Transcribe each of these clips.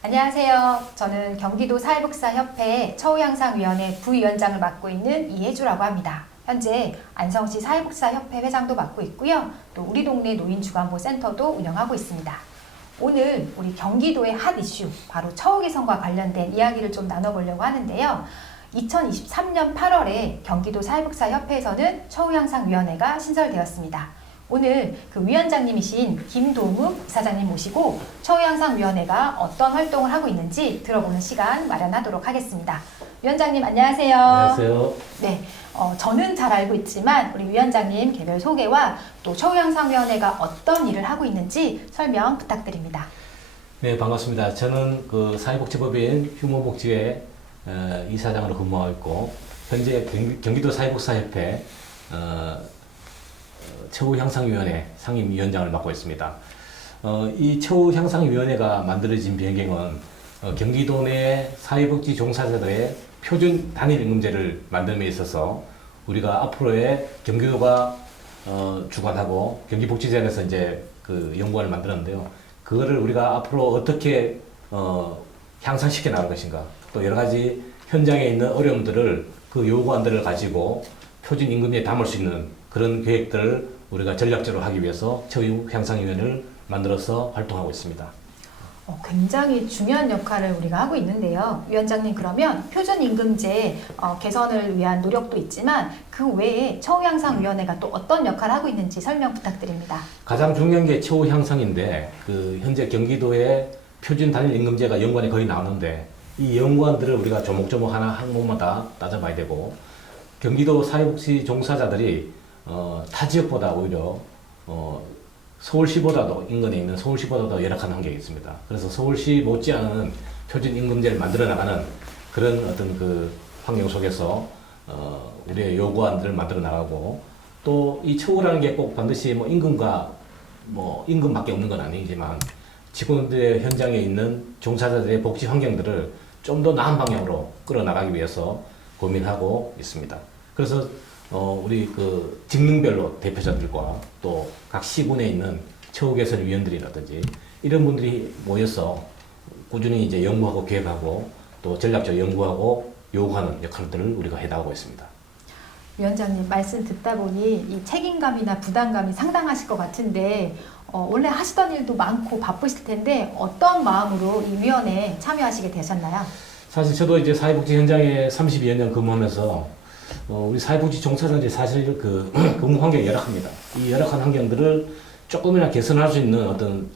안녕하세요. 저는 경기도 사회복지사협회 처우향상위원회 부위원장을 맡고 있는 이혜주라고 합니다. 현재 안성시 사회복지사협회 회장도 맡고 있고요. 또 우리 동네 노인주간보센터도 운영하고 있습니다. 오늘 우리 경기도의 핫 이슈, 바로 처우 개선과 관련된 이야기를 좀 나눠보려고 하는데요. 2023년 8월에 경기도 사회복지사협회에서는 처우향상위원회가 신설되었습니다. 오늘 그 위원장님이신 김도묵 이사장님 모시고 처우향상위원회가 어떤 활동을 하고 있는지 들어보는 시간 마련하도록 하겠습니다. 위원장님 안녕하세요. 안녕하세요. 네, 저는 잘 알고 있지만 우리 위원장님 개별 소개와 또 처우향상위원회가 어떤 일을 하고 있는지 설명 부탁드립니다. 네, 반갑습니다. 저는 그 사회복지법인 휴무복지회 이사장으로 근무하고 있고 현재 경기도 사회복지사협회 처우향상위원회 상임위원장을 맡고 있습니다. 이 처우향상위원회가 만들어진 배경은 경기도 내 사회복지 종사자들의 표준 단일 임금제를 만듦에 있어서 우리가 앞으로의 경기도가 주관하고 경기복지재단에서 이제 그 연구안을 만들었는데요. 그거를 우리가 앞으로 어떻게 향상시켜 나갈 것인가, 또 여러 가지 현장에 있는 어려움들을 그 요구안들을 가지고 표준 임금에 담을 수 있는 그런 계획들을 우리가 전략적으로 하기 위해서 처우향상위원회를 만들어서 활동하고 있습니다. 굉장히 중요한 역할을 우리가 하고 있는데요. 위원장님, 그러면 표준임금제 개선을 위한 노력도 있지만 그 외에 처우향상위원회가 또 어떤 역할을 하고 있는지 설명 부탁드립니다. 가장 중요한 게 처우향상인데, 그 현재 경기도의 표준 단일 임금제가 연구안에 거의 나오는데 이 연구안들을 우리가 조목조목 하나 항목마다 따져봐야 되고, 경기도 사회복지 종사자들이 타 지역보다 오히려 서울시보다도 인근에 있는 서울시보다도 열악한 환경이 있습니다. 그래서 서울시 못지않은 표준 임금제를 만들어 나가는 그런 어떤 그 환경 속에서 우리의 요구안들을 만들어 나가고, 또 이 처우라는 게 꼭 반드시 뭐 임금과 뭐 임금밖에 없는 건 아니지만 직원들의 현장에 있는 종사자들의 복지 환경들을 좀 더 나은 방향으로 끌어나가기 위해서 고민하고 있습니다. 그래서 우리 그 직능별로 대표자들과 또 각 시군에 있는 처우개선 위원들이라든지 이런 분들이 모여서 꾸준히 이제 연구하고 계획하고 또 전략적 연구하고 요구하는 역할들을 우리가 해나가고 있습니다. 위원장님 말씀 듣다 보니 이 책임감이나 부담감이 상당하실 것 같은데 원래 하시던 일도 많고 바쁘실 텐데 어떤 마음으로 이 위원회에 참여하시게 되셨나요? 사실 저도 이제 사회복지 현장에 32여 년 근무하면서 우리 사회복지 종사자들이 사실 그 근무 환경이 열악합니다. 이 열악한 환경들을 조금이나 개선할 수 있는 어떤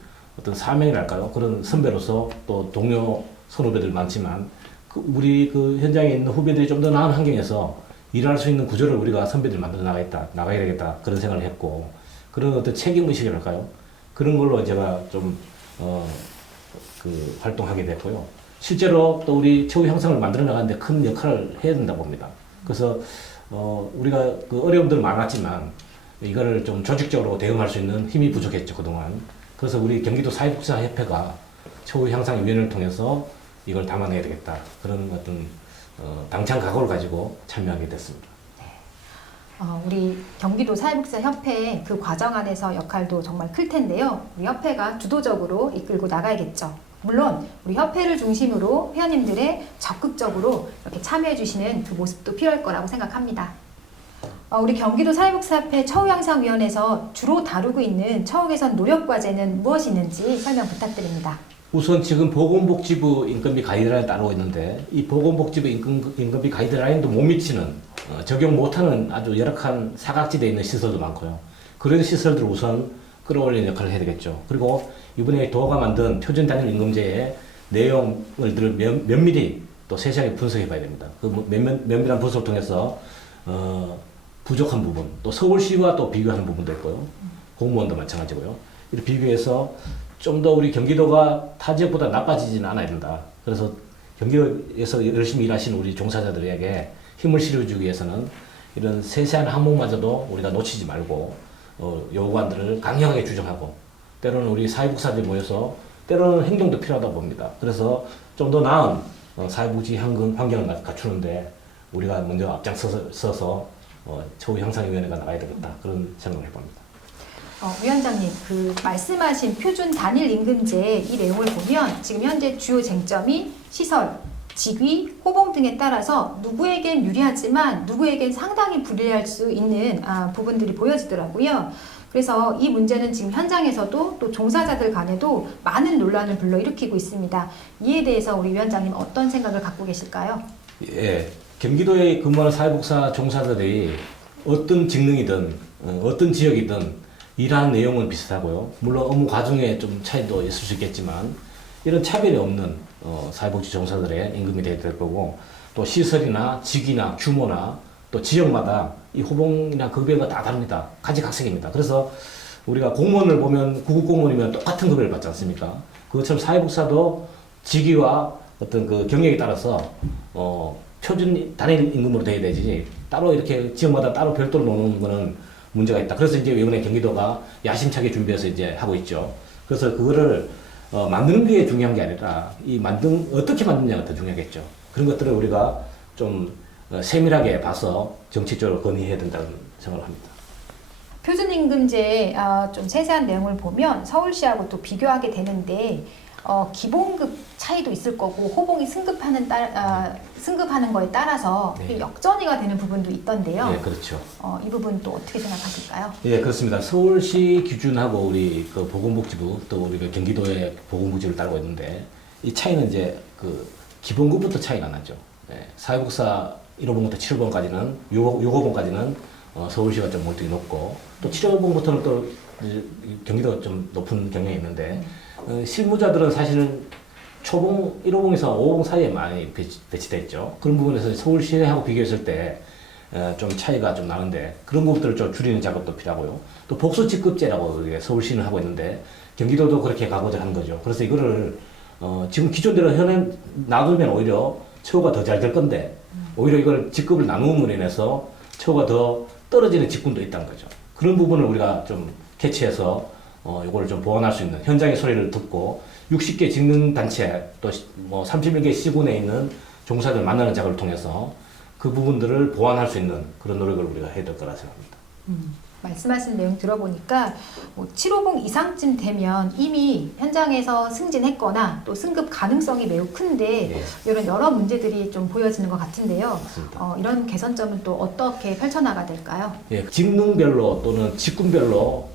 사명이랄까요? 그런 선배로서 또 동료 선후배들 많지만 우리 그 현장에 있는 후배들이 좀 더 나은 환경에서 일할 수 있는 구조를 우리가 선배들 만들어 나가야 되겠다 그런 생각을 했고, 그런 어떤 책임 의식이랄까요? 그런 걸로 제가 좀 그 활동하게 됐고요. 실제로 또 우리 처우 향상을 만들어 나가는데 큰 역할을 해야 된다고 봅니다. 그래서 우리가 그 어려움들 많았지만 이거를 좀 조직적으로 대응할 수 있는 힘이 부족했죠, 그동안. 그래서 우리 경기도 사회복지사협회가 처우향상위원회를 통해서 이걸 담아내야 되겠다, 그런 어떤 당찬 각오를 가지고 참여하게 됐습니다. 우리 경기도 사회복지사협회의 그 과정 안에서 역할도 정말 클 텐데요. 우리 협회가 주도적으로 이끌고 나가야겠죠. 물론 우리 협회를 중심으로 회원님들의 적극적으로 이렇게 참여해 주시는 그 모습도 필요할 거라고 생각합니다. 우리 경기도 사회복지사협회 처우향상위원회에서 주로 다루고 있는 처우 개선 노력 과제는 무엇이 있는지 설명 부탁드립니다. 우선 지금 보건복지부 인건비 가이드라인을 따르고 있는데, 이 보건복지부 인건비 가이드라인도 못 미치는, 적용 못하는 아주 열악한 사각지대에 있는 시설도 많고요. 그런 시설들을 우선 끌어올리는 역할을 해야 되겠죠. 그리고 이번에 도가 만든 표준 단일 임금제의 내용을 면밀히 또 세세하게 분석해 봐야 됩니다. 그 면밀한 분석을 통해서 부족한 부분, 또 서울시와 또 비교하는 부분도 있고요. 공무원도 마찬가지고요. 이렇게 비교해서 좀 더 우리 경기도가 타 지역보다 나빠지지는 않아야 된다. 그래서 경기도에서 열심히 일하시는 우리 종사자들에게 힘을 실어주기 위해서는 이런 세세한 항목마저도 우리가 놓치지 말고 요구안들을 강력하게 규정하고, 때로는 우리 사회복지사들이 모여서 때로는 행동도 필요하다고 봅니다. 그래서 좀 더 나은 사회복지 환경을 갖추는데 우리가 먼저 앞장서서 처우향상위원회가 나가야 되겠다, 그런 생각을 해봅니다. 위원장님, 그 말씀하신 표준 단일 임금제 이 내용을 보면 지금 현재 주요 쟁점이 시설, 직위, 호봉 등에 따라서 누구에겐 유리하지만 누구에겐 상당히 불리할 수 있는 부분들이 보여지더라고요. 그래서 이 문제는 지금 현장에서도 또 종사자들 간에도 많은 논란을 불러일으키고 있습니다. 이에 대해서 우리 위원장님 어떤 생각을 갖고 계실까요? 예, 경기도에 근무하는 사회복사 종사자들이 어떤 직능이든 어떤 지역이든 일하는 내용은 비슷하고요. 물론 업무 과정에 좀 차이도 있을 수 있겠지만 이런 차별이 없는 사회복지 종사들의 임금이 돼야 될 거고, 또 시설이나 직위나 규모나 또 지역마다 이 호봉이나 급여가 다 다릅니다. 가지각색입니다. 그래서 우리가 공무원을 보면 구급 공무원이면 똑같은 급여를 받지 않습니까? 그것처럼 사회복사도 직위와 어떤 그 경력에 따라서 표준 단일 임금으로 돼야 되지, 따로 이렇게 지역마다 따로 별도로 놓는 거는 문제가 있다. 그래서 이제 이번에 경기도가 야심차게 준비해서 이제 하고 있죠. 그래서 그거를 만드는 게 중요한 게 아니라 어떻게 만드냐가 더 중요하겠죠. 그런 것들을 우리가 좀 세밀하게 봐서 정책적으로 건의해야 된다는 생각을 합니다. 표준임금제의 좀 세세한 내용을 보면 서울시하고 또 비교하게 되는데 기본급 차이도 있을 거고 호봉이 승급하는 거에 따라서 네. 역전이가 되는 부분도 있던데요. 네, 그렇죠. 이 부분 또 어떻게 생각하실까요? 예, 그렇습니다. 서울시 기준하고 우리 그 보건복지부 또 우리가 경기도의 보건복지를 따르고 있는데 이 차이는 이제 그 기본급부터 차이가 나죠. 예, 사회복사 1호봉부터 7호봉까지는 6호봉까지는 서울시가 좀 월등히 높고 또 7호봉부터는 또 경기도가 좀 높은 경향이 있는데 실무자들은 사실은 초봉 1호봉에서 5호봉 사이에 많이 배치되어 있죠. 그런 부분에서 서울시하고 비교했을 때 좀 차이가 좀 나는데 그런 부분들을 좀 줄이는 작업도 필요하고요. 또 복수직급제라고 우리가 서울시는 하고 있는데 경기도도 그렇게 가고자 하는 거죠. 그래서 이거를 지금 기존대로 현행 놔두면 오히려 처우가 더 잘 될 건데 오히려 이걸 직급을 나누음으로 인해서 처우가 더 떨어지는 직군도 있다는 거죠. 그런 부분을 우리가 좀 캐치해서 이거를 좀 보완할 수 있는 현장의 소리를 듣고 60개 직능단체 또 뭐 31개 시군에 있는 종사자들 만나는 작업을 통해서 그 부분들을 보완할 수 있는 그런 노력을 우리가 해야 될 거라 생각합니다. 말씀하신 내용 들어보니까 7호봉 이상쯤 되면 이미 현장에서 승진했거나 또 승급 가능성이 매우 큰데 이런 여러 문제들이 좀 보여지는 것 같은데요. 이런 개선점은 또 어떻게 펼쳐나가야 될까요? 예, 직능별로 또는 직군별로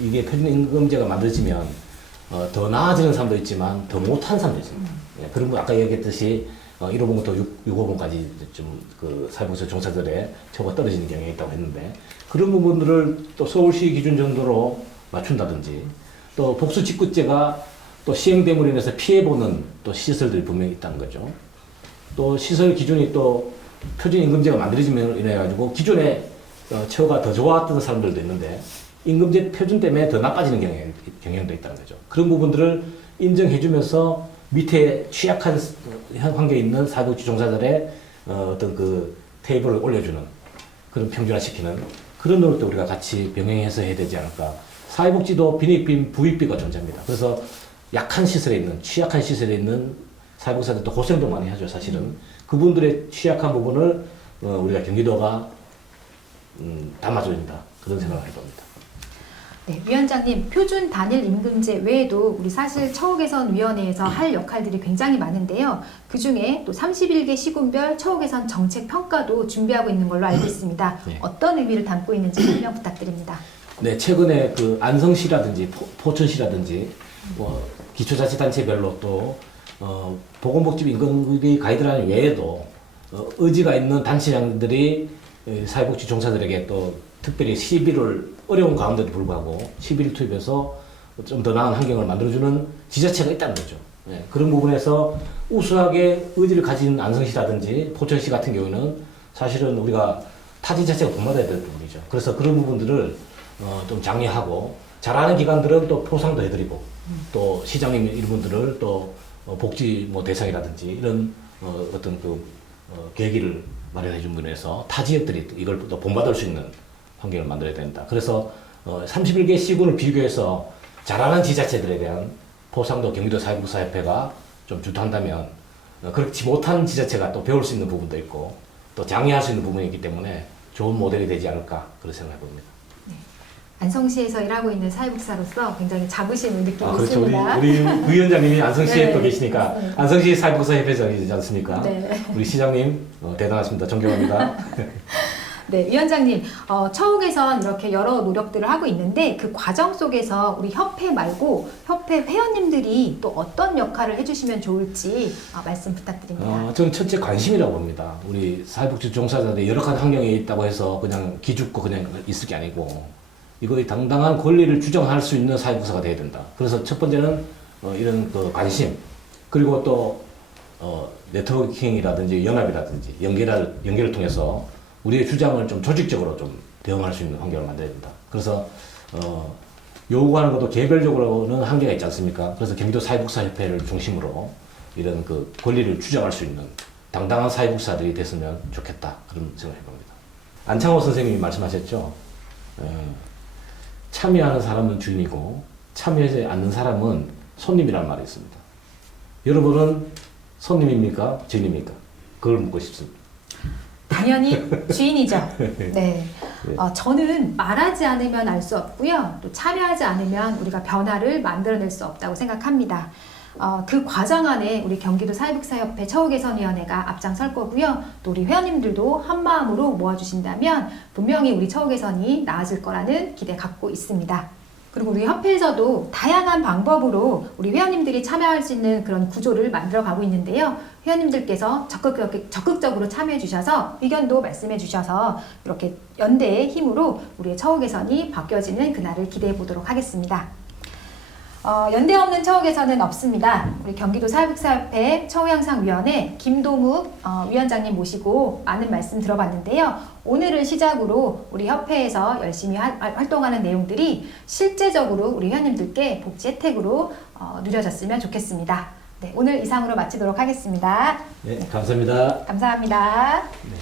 이게 표준임금제가 만들어지면 더 나아지는 사람도 있지만 더 못한 사람도 있습니다. 예, 그런 거 아까 얘기했듯이 1호봉부터 6호봉까지 좀 그 사회복지 종사들의 처우가 떨어지는 경향이 있다고 했는데 그런 부분들을 또 서울시 기준 정도로 맞춘다든지 또 복수직구제가 또 시행됨으로 인해서 피해보는 또 시설들이 분명히 있다는 거죠. 또 시설 기준이 또 표준임금제가 만들어지면 인해 가지고 기존에 처우가 더 좋았던 사람들도 있는데 임금제 표준 때문에 더 나빠지는 경향도 있다는 거죠. 그런 부분들을 인정해주면서 밑에 취약한 환경에 있는 사회복지 종사자들의 어떤 그 테이블을 올려주는 그런 평준화시키는 그런 노력도 우리가 같이 병행해서 해야 되지 않을까. 사회복지도 빈입빈 부입비가 존재합니다. 그래서 약한 시설에 있는 취약한 시설에 있는 사회복지사들도 고생도 많이 하죠. 사실은 그분들의 취약한 부분을 우리가 경기도가 담아줘야 된다. 그런 생각을 해봅니다. 네, 위원장님, 표준 단일 임금제 외에도 우리 사실 처우개선위원회에서 할 역할들이 굉장히 많은데요. 그 중에 또 31개 시군별 처우개선 정책 평가도 준비하고 있는 걸로 알고 있습니다. 네. 어떤 의미를 담고 있는지 설명 부탁드립니다. 네, 최근에 그 안성시라든지 포천시라든지 뭐 기초자치단체별로 또 보건복지부 임금비 가이드라인 외에도 의지가 있는 단체장들이 사회복지 종사들에게 또 특별히 시비를 어려운 가운데도 불구하고 시비를 투입해서 좀 더 나은 환경을 만들어주는 지자체가 있다는 거죠. 네, 그런 부분에서 우수하게 의지를 가진 안성시라든지 포천시 같은 경우는 사실은 우리가 타 지자체가 본받아야 될 부분이죠. 그래서 그런 부분들을 좀 장려하고 잘하는 기관들은 또 포상도 해드리고 또 시장님 이런 분들을 또 복지 뭐 대상이라든지 이런 어떤 그 계기를 마련해 준 분에서 타 지역들이 이걸 또 본받을 수 있는 환경을 만들어야 된다. 그래서 31개 시군을 비교해서 잘하는 지자체들에 대한 포상도 경기도 사회복지사협회가 좀 주도한다면 그렇지 못한 지자체가 또 배울 수 있는 부분도 있고 또 장려할 수 있는 부분이 있기 때문에 좋은 모델이 되지 않을까 그런 생각을 해봅니다. 안성시에서 일하고 있는 사회복지사로서 굉장히 자부심을 느끼고 그렇죠. 있습니다. 우리 부위원장님이 안성시에 네, 또 계시니까 맞습니다. 안성시 사회복지사 협회장이지 않습니까? 네. 우리 시장님 대단하십니다. 존경합니다. 네, 위원장님, 처우 개선 이렇게 여러 노력들을 하고 있는데 그 과정 속에서 우리 협회 말고 협회 회원님들이 또 어떤 역할을 해주시면 좋을지 말씀 부탁드립니다. 저는 첫째 관심이라고 봅니다. 우리 사회복지 종사자들이 여러 가지 환경에 있다고 해서 그냥 기죽고 그냥 있을 게 아니고 이거의 당당한 권리를 주장할 수 있는 사회복지사가 돼야 된다. 그래서 첫 번째는 이런 그 관심 그리고 또 네트워킹이라든지 연합이라든지 연계를 통해서 우리의 주장을 좀 조직적으로 좀 대응할 수 있는 환경을 만들어야 된다. 그래서 요구하는 것도 개별적으로는 한계가 있지 않습니까? 그래서 경기도 사회복지사협회를 중심으로 이런 그 권리를 주장할 수 있는 당당한 사회복지사들이 됐으면 좋겠다. 그런 생각을 해봅니다. 안창호 선생님이 말씀하셨죠. 참여하는 사람은 주인이고 참여하지 않는 사람은 손님이라는 말이 있습니다. 여러분은 손님입니까? 주인입니까? 그걸 묻고 싶습니다. 당연히 주인이죠. 네. 저는 말하지 않으면 알 수 없고요. 또 참여하지 않으면 우리가 변화를 만들어낼 수 없다고 생각합니다. 그 과정 안에 우리 경기도 사회복지사협회 처우개선위원회가 앞장설 거고요. 또 우리 회원님들도 한 마음으로 모아주신다면 분명히 우리 처우개선이 나아질 거라는 기대 갖고 있습니다. 그리고 우리 협회에서도 다양한 방법으로 우리 회원님들이 참여할 수 있는 그런 구조를 만들어 가고 있는데요. 회원님들께서 적극적으로 참여해 주셔서 의견도 말씀해 주셔서 이렇게 연대의 힘으로 우리의 처우 개선이 바뀌어지는 그날을 기대해 보도록 하겠습니다. 연대 없는 처우 개선은 없습니다. 우리 경기도 사회복지사협회 처우향상위원회 김동욱 위원장님 모시고 많은 말씀 들어봤는데요. 오늘을 시작으로 우리 협회에서 열심히 활동하는 내용들이 실제적으로 우리 회원님들께 복지 혜택으로 누려졌으면 좋겠습니다. 네, 오늘 이상으로 마치도록 하겠습니다. 네, 감사합니다. 감사합니다. 네.